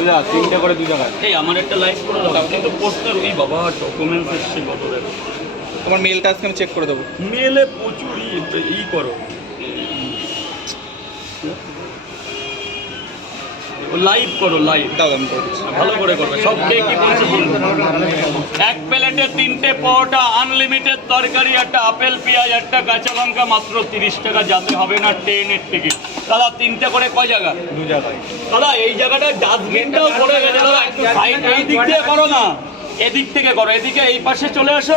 রাজুদা 3টে করে 2 জায়গায়। এই আমার একটা লাইভ করে দাও, কিন্তু পোস্টার ওই বাবা ডকুমেন্টস এসছে কত রে। তোমার মেলটা আজকে আমি চেক করে দেবো। মেলে প্রচুর ই করো, লাইভ করো, লাইভ দাও আমি করে দিচ্ছি। ভালো করে করবে। সব কি বলছে বলুন। এক প্লেটে 3টে পরোটা, আনলিমিটেড তরকারি, একটা আপেল পেঁয়াজ, একটা কাঁচা লঙ্কা, মাত্র 30 টাকা। যাতে হবে না ট্রেনের টিকিট। দাদা 3টে করে কয় জায়গা? 2 জায়গায়। দাদা এই জায়গাটা ডাস্টবিনটাও পড়ে গেছে দাদা, একটু সাইড এই দিক দিয়ে করো না, এদিক থেকে করো, এদিকে এই পাশে চলে আসো।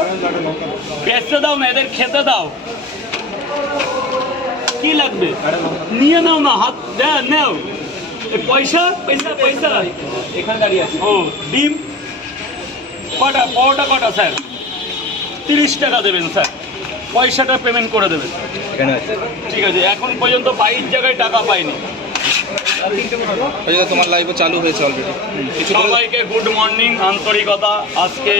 বেচতে দাও না, এদের খেতে দাও। কি লাগবে নিয়ে নাও না, হাত নাও। পয়সা পয়সা পয়সা এখানে দাঁড়িয়ে আছে। ও ডিম কটা, পরোটা কটা স্যার? 30 টাকা দেবেন স্যার, পয়সাটা পেমেন্ট করে দেবেন। এখানে আছে। ঠিক আছে, এখন পর্যন্ত 22 জায়গায় টাকা পাইনি। রাজুদা তোমার লাইভও চালু হয়েছে অলরেডি। কিছু সবাইকে গুড মর্নিং, আন্তরিকতা। আজকে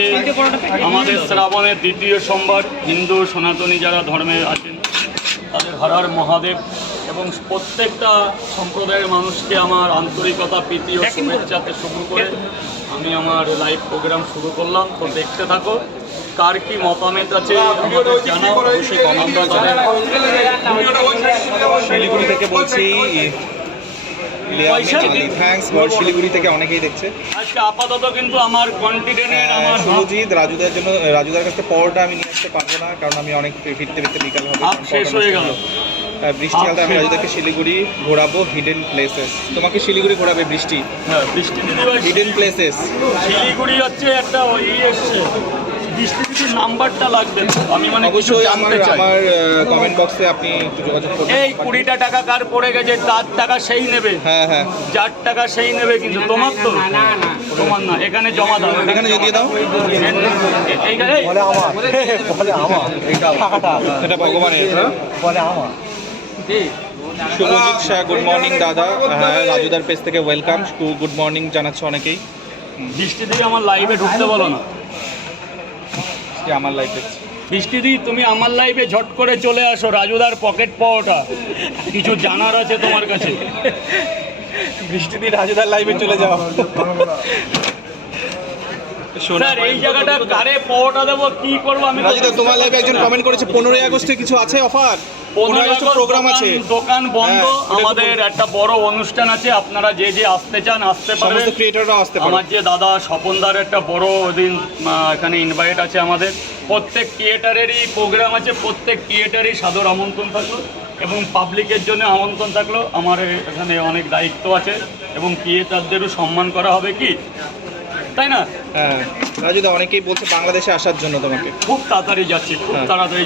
আমাদের শ্রাবণের 2য় সোমবার। হিন্দু সনাতনী যারা ধর্মে আছেন তাদের হর হর মহাদেব, এবং প্রত্যেকটা সম্প্রদায়ের মানুষকে আমার আন্তরিকতা, প্রীতি ও শুভেচ্ছাতে শুরু করে আমি আমার লাইভ প্রোগ্রাম শুরু করলাম। তো দেখতে থাকো, কার কি মতামত আছে আমাদের জানাও, অবশ্যই কমেন্ট শিলিগুড়ি থেকে বলছি। পয়সা? থ্যাঙ্কস গড, শিলিগুড়ি থেকে অনেকেই দেখছে। আজকে আপাতত কিন্তু আমার কন্টিনেন্টের আমার সুরজিৎ, রাজুদার জন্য, রাজুদার কাছে পরোটা আমি নিয়ে আসতে পারবো না, কারণ আমি অনেক ফিরতে ফিরতে বিকাল হবে। হাফ শেষ হয়ে গেল। বৃষ্টিকালে আমি রাজুদাকে শিলিগুড়ি ঘোরাবো, হিডেন প্লেসেস। তোমাকে শিলিগুড়ি ঘোরাবে বৃষ্টি। হ্যাঁ, বৃষ্টি দিদিভাই, হিডেন প্লেসেস। শিলিগুড়ি হচ্ছে একটা ওই এসছে, বৃষ্টি দিদির নাম্বারটা লাগবে। আমি মানে কিছু অবশ্যই জানতে চাই। আমার কমেন্ট বক্সে আপনি একটু যোগাযোগ করুন। এই 20টা টাকা কার পড়ে গেছে, তার টাকা সেই নেবে। হ্যাঁ হ্যাঁ, যার টাকা সেই নেবে, কিন্তু তোমার তো তোমার না। এখানে জমা দাও, এখানে দিয়ে দাও। এইখানে এটা ভগবানের। শুভজিৎ শাহ, গুড মর্নিং দাদা। হ্যাঁ, রাজুদার পেজ থেকে ওয়েলকাম, গুড মর্নিং জানাচ্ছে অনেকেই। বৃষ্টি দিদি আমার লাইভে ঢুকতে বলো না। আমার লাইভ দেখছি। বৃষ্টি দি, তুমি আমার লাইভে ঝট করে চলে আসো। রাজুদার পকেট পাওয়াটা কিছু জানার আছে তোমার কাছে। বৃষ্টি দিয়ে রাজুদার লাইভে চলে যাও। স্যার এই জায়গাটা কারে পাওয়াটা দেবো, কি করবো আমি? রাজুদা তোমার লাইভে একজন কমেন্ট করেছে 15ই আগস্টে কিছু আছে অফার। 15ই আগস্টে প্রোগ্রাম আছে, দোকান বন্ধ। হ্যাঁ, আমাদের একটা বড় অনুষ্ঠান আছে, আপনারা যে যে আসতে চান আসতে পারেন। সমস্ত ক্রিয়েটররা আসতে পারে। আমার যে দাদা স্বপনদার একটা বড় দিন এখানে ইনভাইট আছে আমাদের। প্রত্যেক ক্রিয়েটারেরই প্রোগ্রাম আছে, প্রত্যেক ক্রিয়েটারই সাদর আমন্ত্রণ থাকলো, এবং পাবলিকের জন্য আমন্ত্রণ থাকলো। আমার এখানে অনেক দায়িত্ব আছে, এবং ক্রিয়েটারদেরও সম্মান করা হবে, কি তাই না? হ্যাঁ রাজুদা, অনেকেই বলছে বাংলাদেশে আসার জন্য তোমাকে। খুব তাড়াতাড়ি যাচ্ছি, খুব তাড়াতাড়ি।